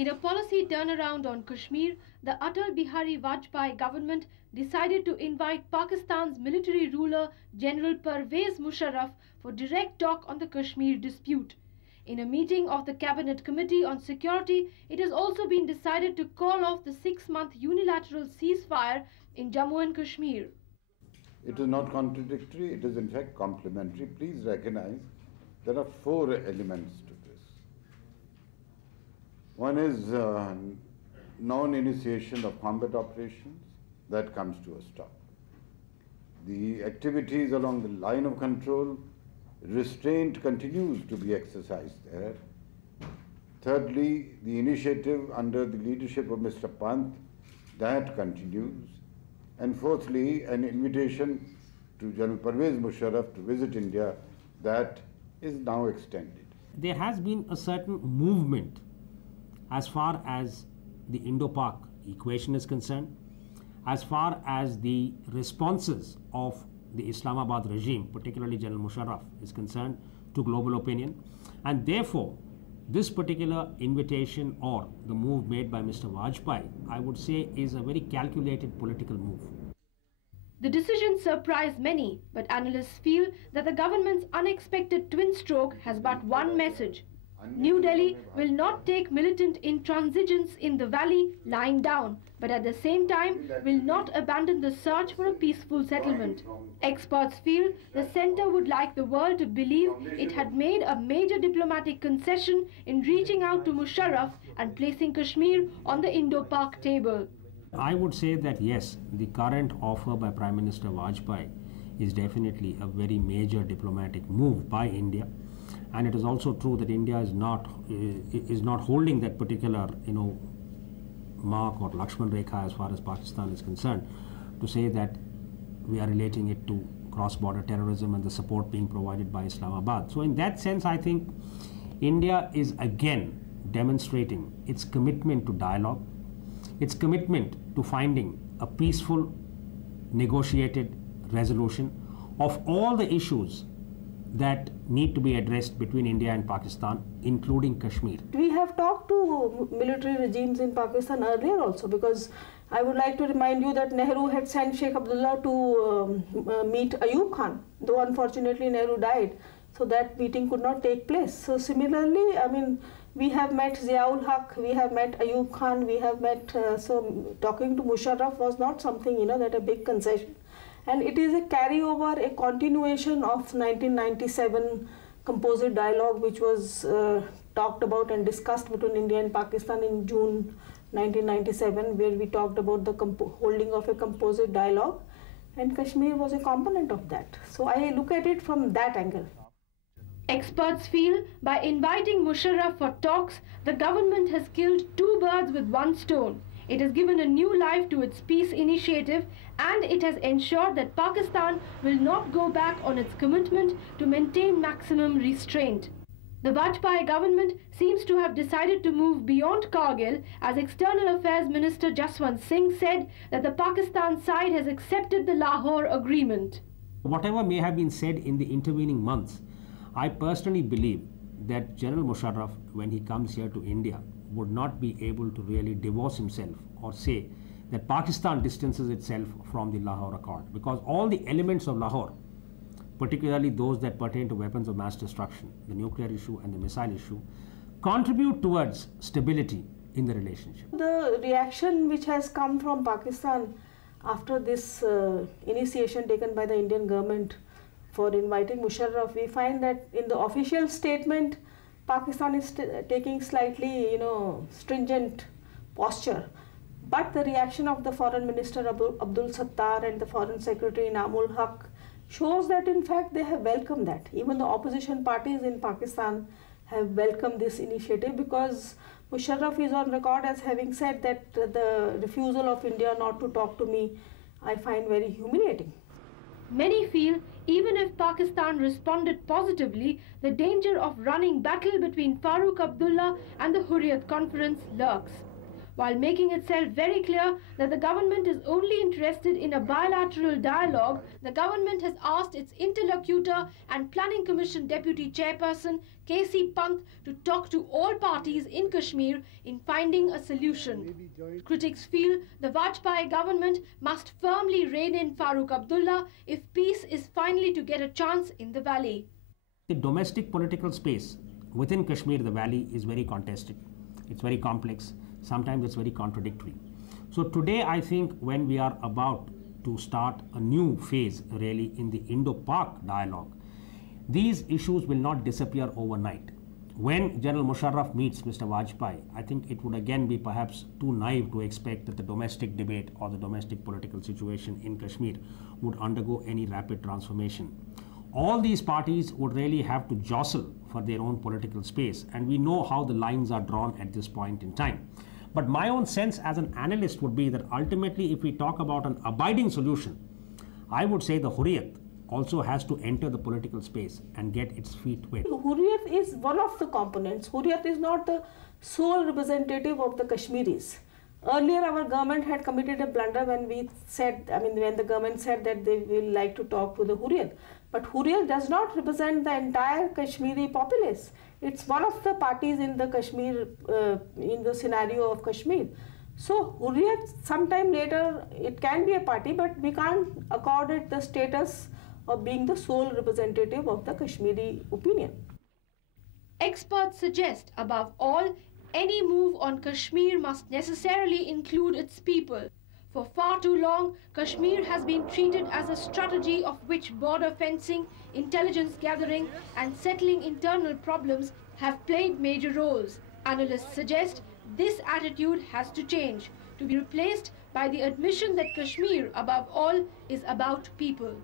In a policy turnaround on Kashmir, the Atal Bihari Vajpayee government decided to invite Pakistan's military ruler General Parvez Musharraf for direct talk on the Kashmir dispute. In a meeting of the Cabinet Committee on Security, it has also been decided to call off the 6-month unilateral ceasefire in Jammu and Kashmir. It is not contradictory, it is in fact complementary. Please recognize there are 4 elements to this. One is non-initiation of combat operations, that comes to a stop. The activities along the line of control, restraint continues to be exercised there. Thirdly, the initiative under the leadership of Mr. Pant, that continues. And fourthly, an invitation to General Parvez Musharraf to visit India, that is now extended. There has been a certain movement as far as the Indo-Pak equation is concerned, as far as the responses of the Islamabad regime, particularly General Musharraf, is concerned to global opinion. And therefore, this particular invitation or the move made by Mr. Vajpayee, I would say, is a very calculated political move. The decision surprised many, but analysts feel that the government's unexpected twin stroke has but one message. New Delhi will not take militant intransigence in the valley lying down, but at the same time will not abandon the search for a peaceful settlement. Experts feel the centre would like the world to believe it had made a major diplomatic concession in reaching out to Musharraf and placing Kashmir on the Indo-Pak table. I would say that yes, the current offer by Prime Minister Vajpayee is definitely a very major diplomatic move by India. And it is also true that India is not holding that particular, mark or Lakshman Rekha as far as Pakistan is concerned, to say that we are relating it to cross-border terrorism and the support being provided by Islamabad. So in that sense, I think India is again demonstrating its commitment to dialogue, its commitment to finding a peaceful, negotiated resolution of all the issues that need to be addressed between India and Pakistan, including Kashmir. We have talked to military regimes in Pakistan earlier also, because I would like to remind you that Nehru had sent Sheikh Abdullah to meet Ayub Khan, though unfortunately Nehru died, so that meeting could not take place. So similarly, we have met Ziaul Haq, we have met Ayub Khan, we have met, so talking to Musharraf was not something, that a big concession. And it is a carryover, a continuation of 1997 composite dialogue, which was talked about and discussed between India and Pakistan in June 1997, where we talked about the holding of a composite dialogue, and Kashmir was a component of that. So I look at it from that angle. Experts feel by inviting Musharraf for talks, the government has killed 2 birds with 1 stone. It has given a new life to its peace initiative, and it has ensured that Pakistan will not go back on its commitment to maintain maximum restraint. The Vajpayee government seems to have decided to move beyond Kargil, as External Affairs Minister Jaswant Sing said that the Pakistan side has accepted the Lahore Agreement. Whatever may have been said in the intervening months, I personally believe that General Musharraf, when he comes here to India, would not be able to really divorce himself or say that Pakistan distances itself from the Lahore Accord, because all the elements of Lahore, particularly those that pertain to weapons of mass destruction, the nuclear issue and the missile issue, contribute towards stability in the relationship. The reaction which has come from Pakistan after this initiation taken by the Indian government for inviting Musharraf, we find that in the official statement, Pakistan is taking slightly, stringent posture. But the reaction of the Foreign Minister Abdul Sattar and the Foreign Secretary Namul Haq shows that in fact they have welcomed that. Even the opposition parties in Pakistan have welcomed this initiative, because Musharraf is on record as having said that the refusal of India not to talk to me, I find very humiliating. Many feel even if Pakistan responded positively, the danger of running battle between Farooq Abdullah and the Hurriyat Conference lurks. while making itself very clear that the government is only interested in a bilateral dialogue. The government has asked its interlocutor and Planning Commission Deputy Chairperson KC Pant to talk to all parties in Kashmir in finding a solution. Critics feel the Vajpayee government must firmly rein in Farooq Abdullah if peace is finally to get a chance in the valley. The domestic political space within Kashmir, the valley, is very contested. It's very complex. Sometimes it's very contradictory. So today, I think when we are about to start a new phase really in the Indo-Pak dialogue, these issues will not disappear overnight. When General Musharraf meets Mr. Vajpayee, I think it would again be perhaps too naive to expect that the domestic debate or the domestic political situation in Kashmir would undergo any rapid transformation. All these parties would really have to jostle for their own political space, and we know how the lines are drawn at this point in time. But my own sense as an analyst would be that ultimately, if we talk about an abiding solution, I would say the Hurriyat also has to enter the political space and get its feet wet. Hurriyat is one of the components. Hurriyat is not the sole representative of the Kashmiris. Earlier, our government had committed a blunder when when the government said that they will like to talk to the Hurriyat. But Hurriyat does not represent the entire Kashmiri populace. It's one of the parties in the Kashmir, in the scenario of Kashmir. So Hurriyat, sometime later, it can be a party, but we can't accord it the status of being the sole representative of the Kashmiri opinion. Experts suggest, above all, any move on Kashmir must necessarily include its people. For far too long, Kashmir has been treated as a strategy of which border fencing, intelligence gathering and settling internal problems have played major roles. Analysts suggest this attitude has to change, to be replaced by the admission that Kashmir, above all, is about people.